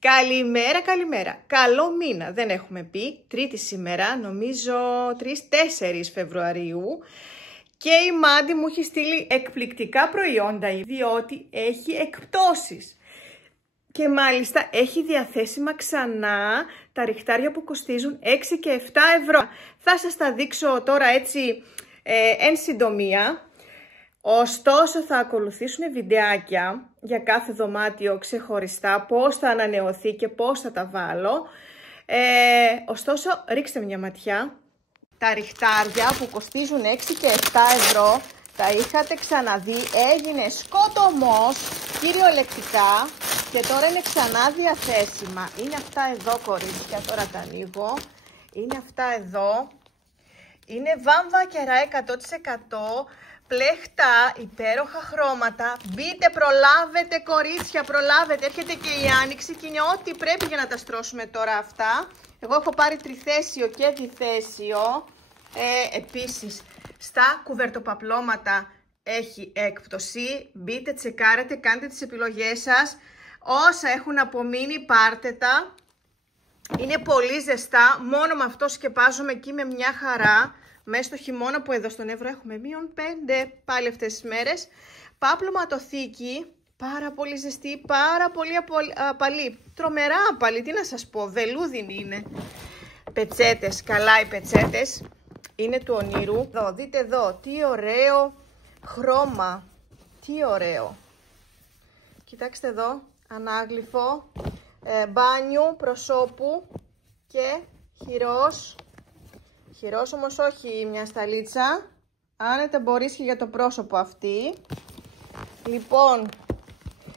Καλημέρα, καλημέρα. Καλό μήνα, δεν έχουμε πει. Τρίτη σήμερα, νομίζω 3-4 Φεβρουαρίου. Και η Μάντι μου έχει στείλει εκπληκτικά προϊόντα, διότι έχει εκπτώσεις. Και μάλιστα έχει διαθέσιμα ξανά τα ριχτάρια που κοστίζουν 6 και 7 ευρώ. Θα σας τα δείξω τώρα έτσι εν συντομία. Ωστόσο θα ακολουθήσουν βιντεάκια για κάθε δωμάτιο ξεχωριστά, πώς θα ανανεωθεί και πώς θα τα βάλω. Ωστόσο ρίξτε μια ματιά. Τα ριχτάρια που κοστίζουν 6 και 7 ευρώ τα είχατε ξαναδεί, έγινε σκοτωμός κυριολεκτικά και τώρα είναι ξανά διαθέσιμα. Είναι αυτά εδώ κορίτσια, τώρα τα ανοίγω. Είναι αυτά εδώ. Είναι βάμβα κερά 100%. Πλέχτα, υπέροχα χρώματα. Μπείτε, προλάβετε κορίτσια, προλάβετε. Έρχεται και η άνοιξη και είναι ό,τι πρέπει για να τα στρώσουμε τώρα αυτά. Εγώ έχω πάρει τριθέσιο και διθέσιο. Επίσης, στα κουβερτοπαπλώματα έχει έκπτωση. Μπείτε, τσεκάρετε, κάντε τις επιλογές σας. Όσα έχουν απομείνει, πάρτε τα. Είναι πολύ ζεστά. Μόνο με αυτό σκεπάζομαι εκεί με μια χαρά. Μέσα στο χειμώνα που εδώ στον Εύρο έχουμε -5 πάλι αυτές τις μέρες. Παπλωματοθήκη, πάρα πολύ ζεστή, πάρα πολύ απαλή. Τρομερά απαλή, τι να σας πω, βελούδινη είναι. Πετσέτες, καλά οι πετσέτες. Είναι του ονείρου. Εδώ, δείτε εδώ, τι ωραίο χρώμα. Τι ωραίο. Κοιτάξτε εδώ, ανάγλυφο, μπάνιου, προσώπου και χειρός. Χειρός όμως όχι μια σταλίτσα. Άνετα μπορείς και για το πρόσωπο αυτή. Λοιπόν,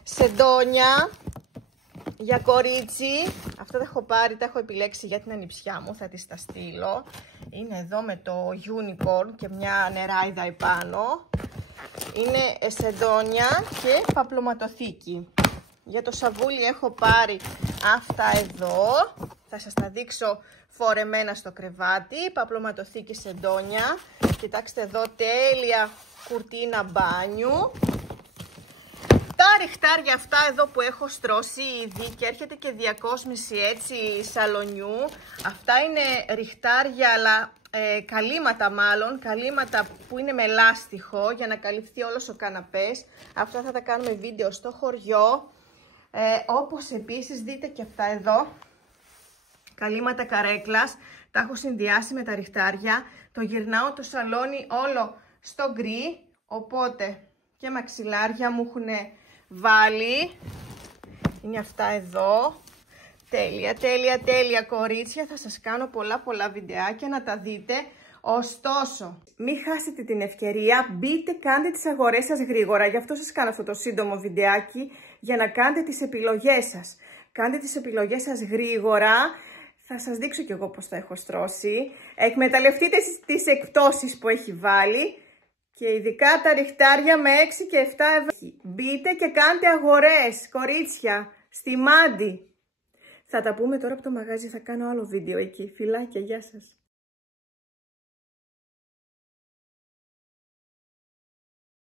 σεντόνια για κορίτσι. Αυτά τα έχω πάρει, τα έχω επιλέξει για την ανιψιά μου. Θα τις τα στείλω. Είναι εδώ με το unicorn και μια νεράιδα επάνω. Είναι σεντόνια και παπλωματοθήκη. Για το σαβούλι έχω πάρει αυτά εδώ. Θα σας τα δείξω φορεμένα στο κρεβάτι. Παπλωματοθήκη σεντόνια. Κοιτάξτε εδώ, τέλεια κουρτίνα μπάνιου. Τα ριχτάρια αυτά εδώ που έχω στρώσει ήδη και έρχεται και διακόσμηση έτσι σαλονιού. Αυτά είναι ριχτάρια αλλά καλύματα μάλλον. Καλύματα που είναι με λάστιχο για να καλυφθεί όλος ο καναπές. Αυτά θα τα κάνουμε βίντεο στο χωριό. Όπως επίσης δείτε και αυτά εδώ. Καλύματα καρέκλας, τα έχω συνδυάσει με τα ριχτάρια. Το γυρνάω το σαλόνι όλο στο γκρι, οπότε και μαξιλάρια μου έχουν βάλει. Είναι αυτά εδώ. Τέλεια, τέλεια, τέλεια κορίτσια. Θα σας κάνω πολλά βιντεάκια να τα δείτε. Ωστόσο, μην χάσετε την ευκαιρία, μπείτε, κάντε τις αγορές σας γρήγορα. Γι' αυτό σας κάνω αυτό το σύντομο βιντεάκι, για να κάνετε τις επιλογές σας. Κάντε τις επιλογές σας γρήγορα. Θα σας δείξω κι εγώ πώς τα έχω στρώσει. Εκμεταλλευτείτε τις εκπτώσεις που έχει βάλει. Και ειδικά τα ριχτάρια με 6 και 7 ευρώ. Μπείτε και κάντε αγορές, κορίτσια, στη Μάντι. Θα τα πούμε τώρα από το μαγάζι, θα κάνω άλλο βίντεο εκεί. Φιλάκια, γεια σας.